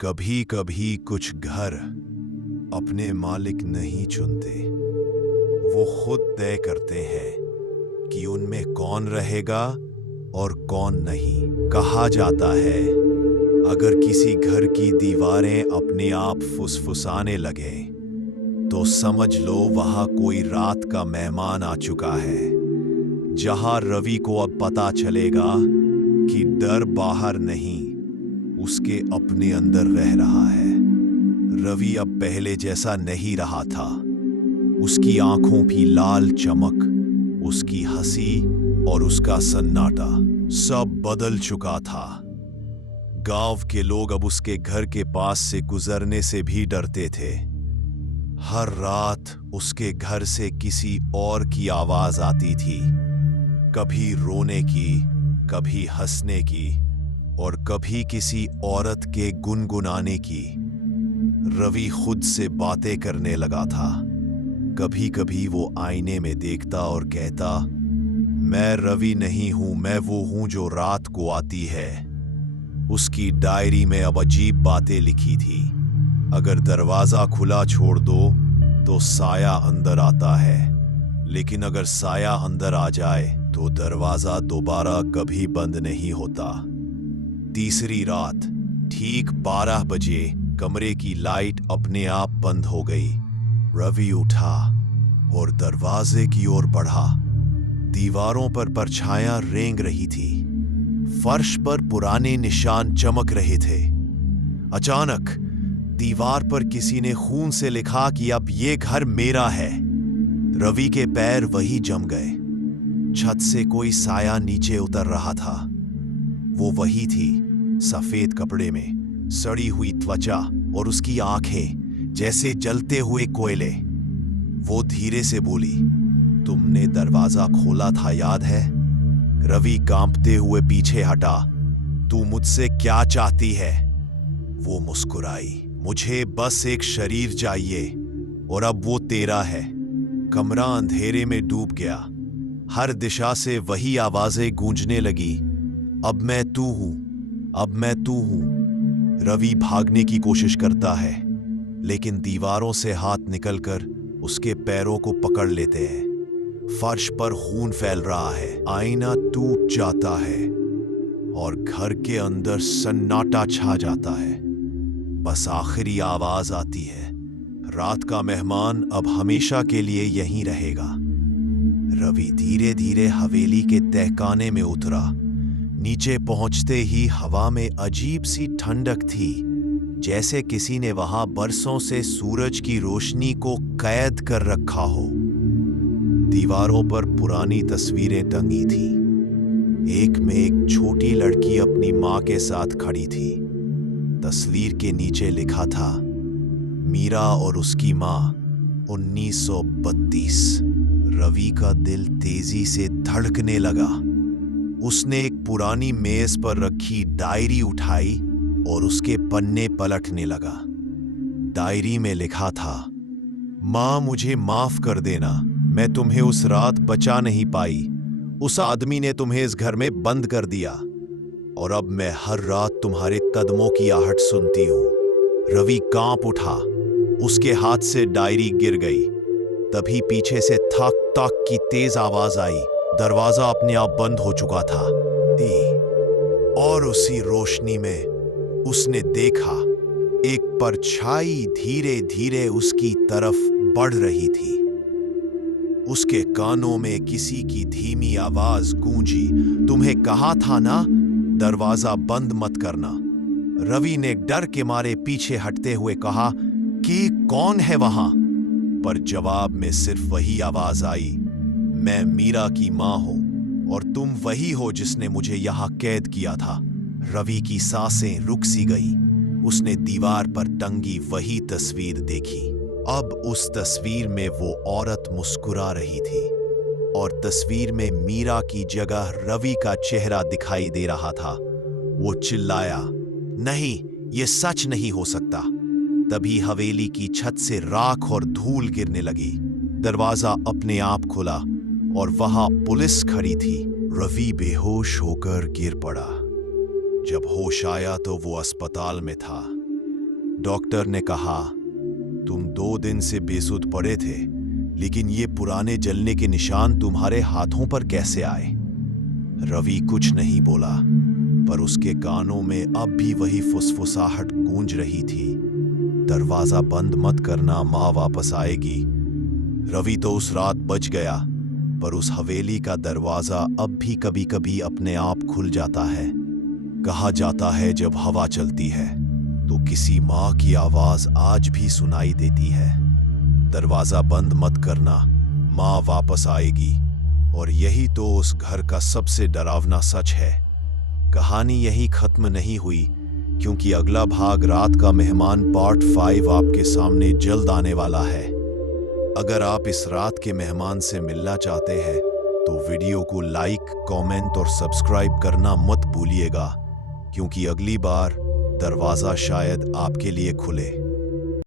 कभी कभी कुछ घर अपने मालिक नहीं चुनते, वो खुद तय करते हैं कि उनमें कौन रहेगा और कौन नहीं। कहा जाता है अगर किसी घर की दीवारें अपने आप फुसफुसाने लगे तो समझ लो वहां कोई रात का मेहमान आ चुका है। जहां रवि को अब पता चलेगा कि डर बाहर नहीं, उसके अपने अंदर रह रहा है। रवि अब पहले जैसा नहीं रहा था। उसकी आंखों की लाल चमक, उसकी हंसी और उसका सन्नाटा सब बदल चुका था। गांव के लोग अब उसके घर के पास से गुजरने से भी डरते थे। हर रात उसके घर से किसी और की आवाज आती थी, कभी रोने की, कभी हंसने की और कभी किसी औरत के गुनगुनाने की। रवि खुद से बातें करने लगा था। कभी कभी वो आईने में देखता और कहता, मैं रवि नहीं हूं, मैं वो हूं जो रात को आती है। उसकी डायरी में अब अजीब बातें लिखी थी। अगर दरवाजा खुला छोड़ दो तो साया अंदर आता है, लेकिन अगर साया अंदर आ जाए तो दरवाजा दोबारा कभी बंद नहीं होता। तीसरी रात ठीक 12 बजे कमरे की लाइट अपने आप बंद हो गई। रवि उठा और दरवाजे की ओर बढ़ा। दीवारों पर परछायां रेंग रही थी। फर्श पर पुराने निशान चमक रहे थे। अचानक दीवार पर किसी ने खून से लिखा कि अब ये घर मेरा है। रवि के पैर वही जम गए। छत से कोई साया नीचे उतर रहा था। वो वही थी, सफेद कपड़े में, सड़ी हुई त्वचा और उसकी आंखें जैसे जलते हुए कोयले। वो धीरे से बोली, तुमने दरवाजा खोला था, याद है? रवि कांपते हुए पीछे हटा। तू मुझसे क्या चाहती है? वो मुस्कुराई, मुझे बस एक शरीर चाहिए और अब वो तेरा है। कमरा अंधेरे में डूब गया। हर दिशा से वही आवाजें गूंजने लगी, अब मैं तू हूं, अब मैं तू हूं। रवि भागने की कोशिश करता है, लेकिन दीवारों से हाथ निकलकर उसके पैरों को पकड़ लेते हैं। फर्श पर खून फैल रहा है, आईना टूट जाता है और घर के अंदर सन्नाटा छा जाता है। बस आखिरी आवाज आती है, रात का मेहमान अब हमेशा के लिए यहीं रहेगा। रवि धीरे धीरे हवेली के तहखाने में उतरा। नीचे पहुंचते ही हवा में अजीब सी ठंडक थी, जैसे किसी ने वहां बरसों से सूरज की रोशनी को कैद कर रखा हो। दीवारों पर पुरानी तस्वीरें टंगी थी। एक में एक छोटी लड़की अपनी मां के साथ खड़ी थी। तस्वीर के नीचे लिखा था, मीरा और उसकी मां, 1932। रवि का दिल तेजी से धड़कने लगा। उसने एक पुरानी मेज पर रखी डायरी उठाई और उसके पन्ने पलटने लगा। डायरी में लिखा था, मां मुझे माफ कर देना, मैं तुम्हें उस रात बचा नहीं पाई। उस आदमी ने तुम्हें इस घर में बंद कर दिया और अब मैं हर रात तुम्हारे कदमों की आहट सुनती हूं। रवि कांप उठा। उसके हाथ से डायरी गिर गई। तभी पीछे से थक थक की तेज आवाज आई। दरवाजा अपने आप बंद हो चुका था। और उसी रोशनी में उसने देखा एक परछाई धीरे धीरे उसकी तरफ बढ़ रही थी। उसके कानों में किसी की धीमी आवाज गूंजी, तुम्हें कहा था ना दरवाजा बंद मत करना। रवि ने डर के मारे पीछे हटते हुए कहा कि कौन है वहां? पर जवाब में सिर्फ वही आवाज आई, मैं मीरा की मां हूं और तुम वही हो जिसने मुझे यहां कैद किया था। रवि की सांसें रुक सी गई। उसने दीवार पर टंगी वही तस्वीर देखी। अब उस तस्वीर में वो औरत मुस्कुरा रही थी और तस्वीर में मीरा की जगह रवि का चेहरा दिखाई दे रहा था। वो चिल्लाया, नहीं, ये सच नहीं हो सकता। तभी हवेली की छत से राख और धूल गिरने लगी। दरवाजा अपने आप खुला और वहां पुलिस खड़ी थी। रवि बेहोश होकर गिर पड़ा। जब होश आया तो वो अस्पताल में था। डॉक्टर ने कहा, तुम 2 दिन से बेसुध पड़े थे, लेकिन ये पुराने जलने के निशान तुम्हारे हाथों पर कैसे आए? रवि कुछ नहीं बोला, पर उसके कानों में अब भी वही फुसफुसाहट गूंज रही थी। दरवाजा बंद मत करना, माँ वापस आएगी। रवि तो उस रात बच गया, पर उस हवेली का दरवाजा अब भी कभी कभी अपने आप खुल जाता है। कहा जाता है जब हवा चलती है तो किसी माँ की आवाज आज भी सुनाई देती है। दरवाजा बंद मत करना, माँ वापस आएगी। और यही तो उस घर का सबसे डरावना सच है। कहानी यही खत्म नहीं हुई, क्योंकि अगला भाग रात का मेहमान पार्ट 5 आपके सामने जल्द आने वाला है। अगर आप इस रात के मेहमान से मिलना चाहते हैं तो वीडियो को लाइक, कमेंट और सब्सक्राइब करना मत भूलिएगा, क्योंकि अगली बार दरवाजा शायद आपके लिए खुले।